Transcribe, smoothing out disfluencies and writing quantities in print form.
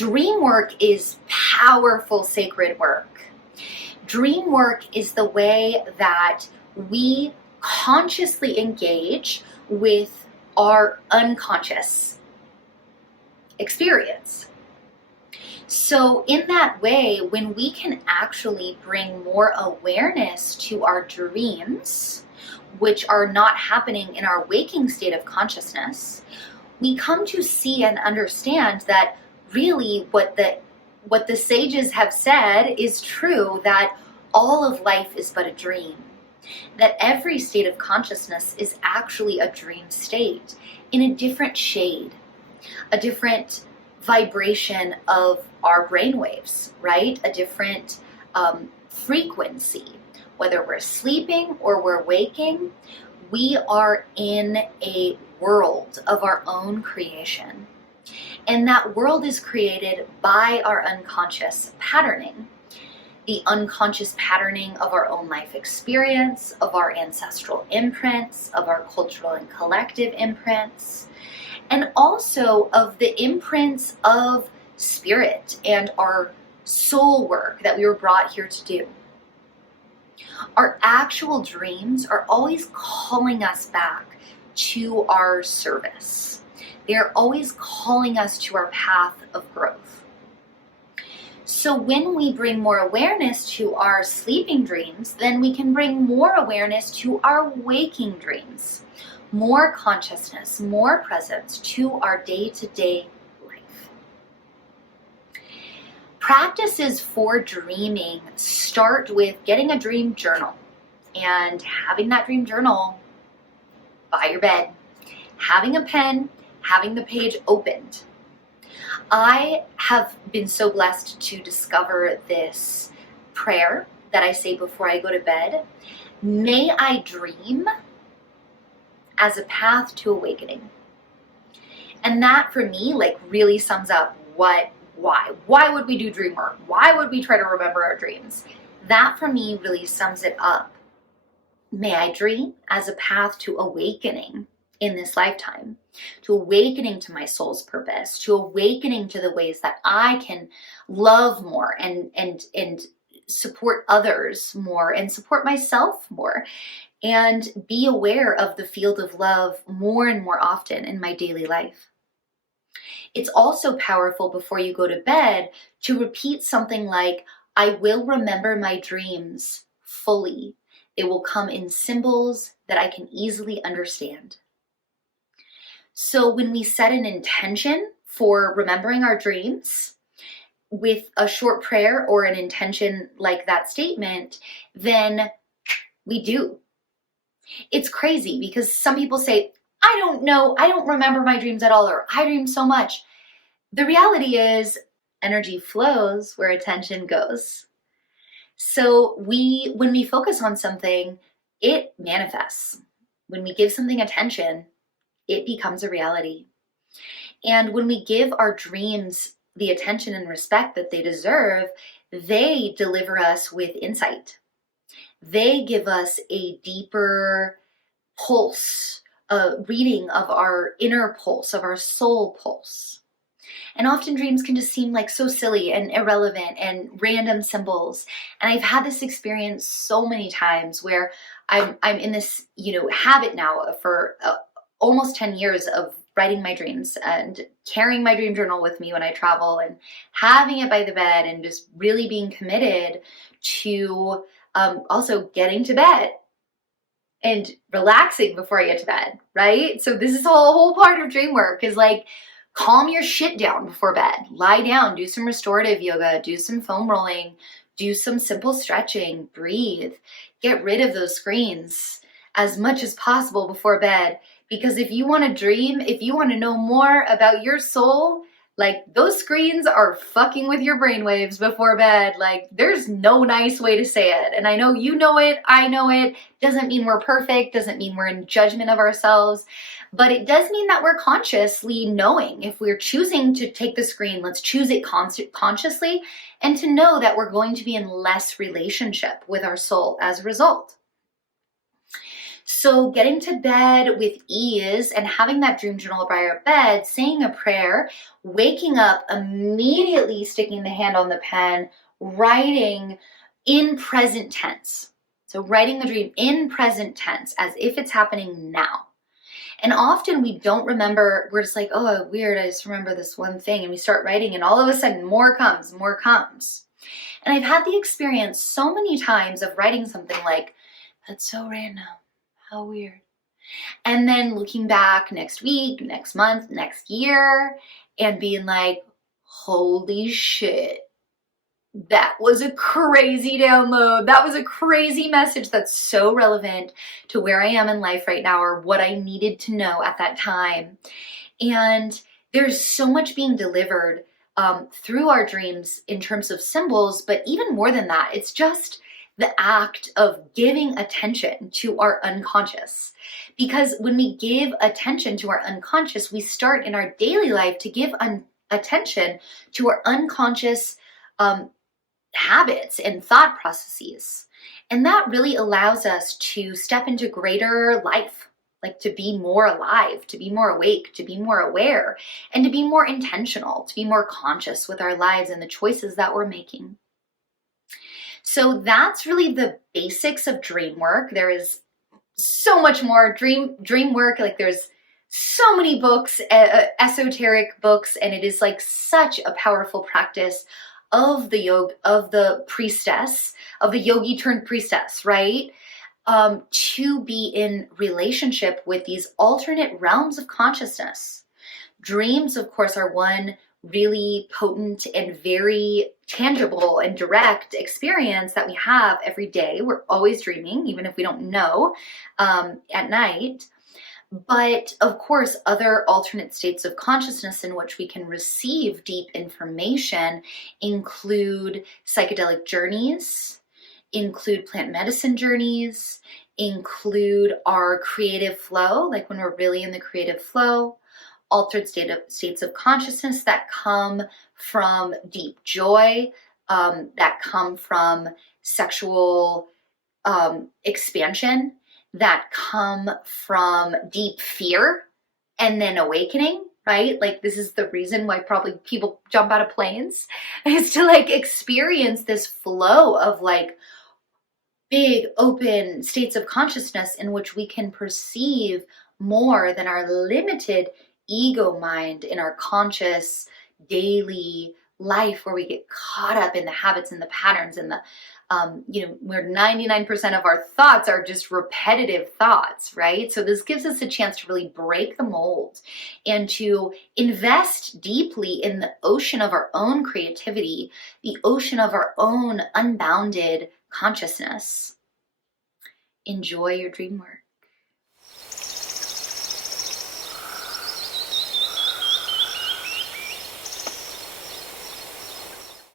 Dreamwork is powerful sacred work. Dreamwork is the way that we consciously engage with our unconscious experience. So in that way, when we can actually bring more awareness to our dreams, which are not happening in our waking state of consciousness, we come to see and understand that really what the sages have said is true, that all of life is but a dream, that every state of consciousness is actually a dream state in a different shade, a different vibration of our brainwaves, right? A different frequency. Whether we're sleeping or we're waking, we are in a world of our own creation. And that world is created by our unconscious patterning. The unconscious patterning of our own life experience, of our ancestral imprints, of our cultural and collective imprints, and also of the imprints of spirit and our soul work that we were brought here to do. Our actual dreams are always calling us back to our service. They're always calling us to our path of growth. So when we bring more awareness to our sleeping dreams, then we can bring more awareness to our waking dreams, more consciousness, more presence to our day-to-day life. Practices for dreaming start with getting a dream journal and having that dream journal by your bed, having a pen, having the page opened. I have been so blessed to discover this prayer that I say before I go to bed. May I dream as a path to awakening. And that for me really sums up why would we do dream work? Why would we try to remember our dreams? That for me really sums it up. May I dream as a path to awakening in this lifetime, to awakening to my soul's purpose, to awakening to the ways that I can love more and support others more and support myself more, and be aware of the field of love more and more often in my daily life. It's also powerful before you go to bed to repeat something like, I will remember my dreams fully. It will come in symbols that I can easily understand. So when we set an intention for remembering our dreams with a short prayer or an intention like that statement, then we do. It's crazy because some people say, I don't know, I don't remember my dreams at all, or I dream so much. The reality is energy flows where attention goes. So when we focus on something, it manifests. When we give something attention, it becomes a reality. And when we give our dreams the attention and respect that they deserve, they deliver us with insight. They give us a deeper pulse, a reading of our inner pulse, of our soul pulse. And often dreams can just seem so silly and irrelevant and random symbols. And I've had this experience so many times where I'm in this, habit now for almost 10 years of writing my dreams and carrying my dream journal with me when I travel and having it by the bed and just really being committed to also getting to bed and relaxing before I get to bed, right? So this is a whole part of dream work is calm your shit down before bed. Lie down, do some restorative yoga, do some foam rolling, do some simple stretching, breathe. Get rid of those screens as much as possible before bed. Because if you want to dream, if you want to know more about your soul, those screens are fucking with your brainwaves before bed. There's no nice way to say it. And I know you know it, I know it. Doesn't mean we're perfect, doesn't mean we're in judgment of ourselves. But it does mean that we're consciously knowing if we're choosing to take the screen, let's choose it consciously, and to know that we're going to be in less relationship with our soul as a result. So getting to bed with ease and having that dream journal by your bed, saying a prayer, waking up, immediately sticking the hand on the pen, writing in present tense. So writing the dream in present tense as if it's happening now. And often we don't remember, we're just like, oh, weird, I just remember this one thing. And we start writing and all of a sudden more comes, more comes. And I've had the experience so many times of writing something like, that's so random, how weird. And then looking back next week, next month, next year, and being like, holy shit, that was a crazy download. That was a crazy message that's so relevant to where I am in life right now, or what I needed to know at that time. And there's so much being delivered through our dreams in terms of symbols, but even more than that, it's just the act of giving attention to our unconscious. Because when we give attention to our unconscious, we start in our daily life to give attention to our unconscious habits and thought processes. And that really allows us to step into greater life, like to be more alive, to be more awake, to be more aware, and to be more intentional, to be more conscious with our lives and the choices that we're making. So that's really the basics of dream work. There is so much more dream work. Like there's so many books, esoteric books, and it is like such a powerful practice of the yoga, of the priestess, of the yogi turned priestess, right? To be in relationship with these alternate realms of consciousness. Dreams, of course, are one really potent and very tangible and direct experience that we have every day. We're always dreaming, even if we don't know, at night. But of course, other alternate states of consciousness in which we can receive deep information include psychedelic journeys, include plant medicine journeys, include our creative flow, like when we're really in the creative flow, altered states of consciousness that come from deep joy, that come from sexual expansion, that come from deep fear and then awakening, right? Like this is the reason why probably people jump out of planes, is to like experience this flow of like big open states of consciousness in which we can perceive more than our limited ego mind in our conscious daily life, where we get caught up in the habits and the patterns and the where 99% of our thoughts are just repetitive thoughts, right? So this gives us a chance to really break the mold and to invest deeply in the ocean of our own creativity, the ocean of our own unbounded consciousness. Enjoy your dream work.